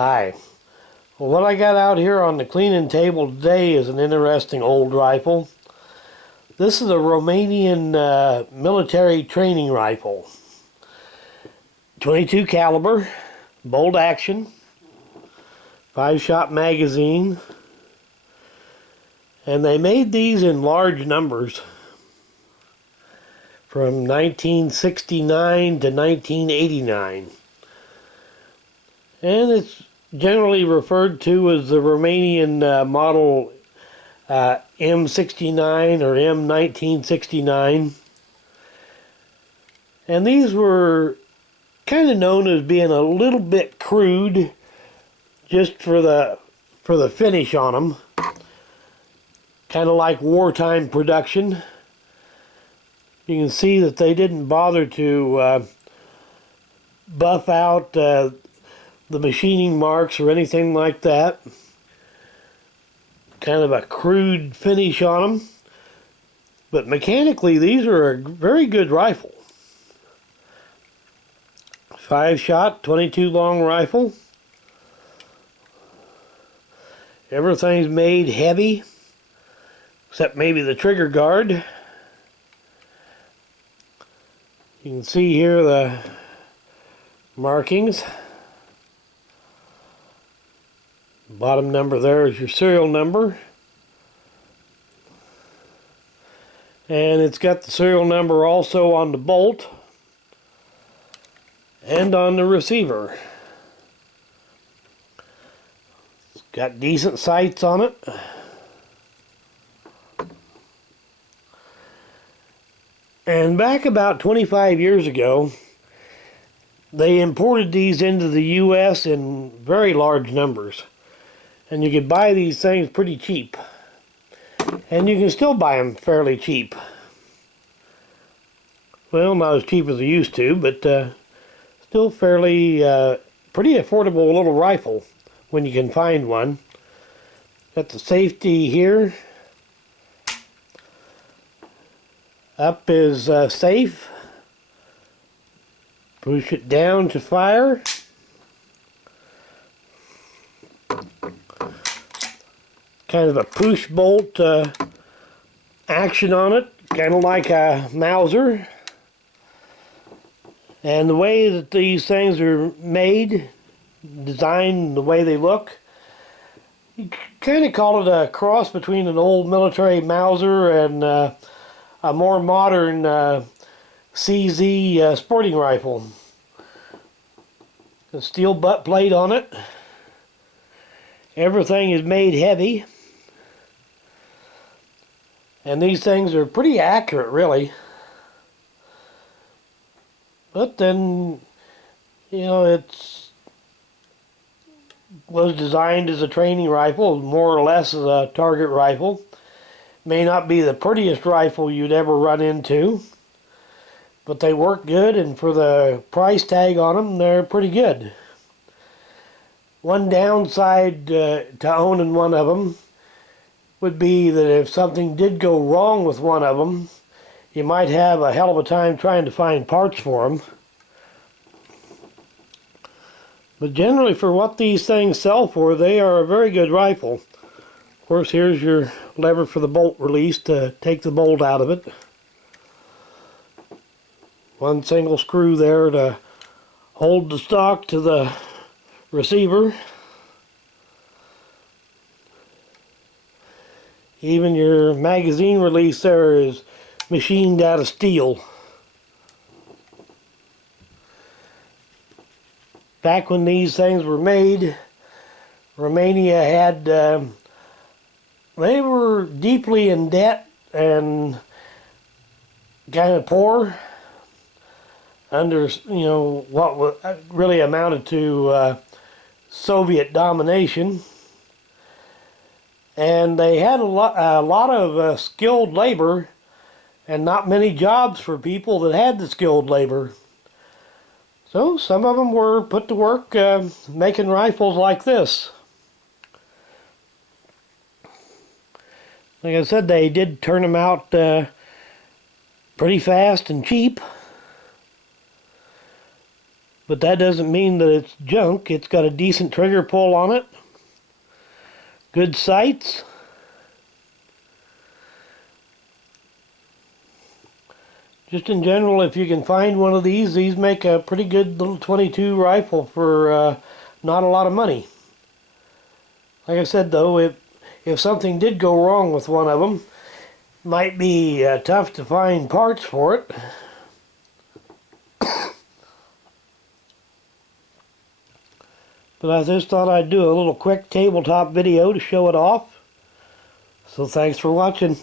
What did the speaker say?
Hi. Well, what I got out here on the cleaning table today is an interesting old rifle. This is a Romanian military training rifle. 22 caliber, bolt action, 5-shot magazine. And they made these in large numbers from 1969 to 1989. And it's generally referred to as the Romanian model M69 or M1969. And these were kind of known as being a little bit crude just for the finish on them. Kind of like wartime production. You can see that they didn't bother to buff out the machining marks or anything like that. Kind of a crude finish on them. But mechanically, these are a very good rifle. 5-shot, 22 long rifle. Everything's made heavy, except maybe the trigger guard. You can see here the markings. Bottom number there is your serial number. And it's got the serial number also on the bolt and on the receiver. It's got decent sights on it. And back about 25 years ago, they imported these into the U.S. in very large numbers. And you could buy these things pretty cheap. And you can still buy them fairly cheap. Well, not as cheap as they used to, but still fairly, pretty affordable little rifle when you can find one. Got the safety here. Up is safe. Push it down to fire. Kind of a push bolt action on it, kind of like a Mauser. And the way that these things are made, designed, the way they look, you kind of call it a cross between an old military Mauser and a more modern CZ sporting rifle. A steel butt plate on it. Everything is made heavy. And these things are pretty accurate, really. But then, you know, was designed as a training rifle, more or less as a target rifle. May not be the prettiest rifle you'd ever run into, but they work good, and for the price tag on them, they're pretty good. One downside to owning one of them would be that if something did go wrong with one of them, you might have a hell of a time trying to find parts for them. But generally, for what these things sell for, they are a very good rifle. Of course, here's your lever for the bolt release to take the bolt out of it. One single screw there to hold the stock to the receiver. Even your magazine release there is machined out of steel. Back when these things were made, Romania had, they were deeply in debt and kind of poor under, you know, what really amounted to Soviet domination. And they had a lot of skilled labor and not many jobs for people that had the skilled labor. So some of them were put to work making rifles like this. Like I said, they did turn them out pretty fast and cheap. But that doesn't mean that it's junk. It's got a decent trigger pull on it. Good sights. Just in general, if you can find one of these make a pretty good little 22 rifle for not a lot of money. Like I said though, if something did go wrong with one of them, might be tough to find parts for it. But I just thought I'd do a little quick tabletop video to show it off. So thanks for watching.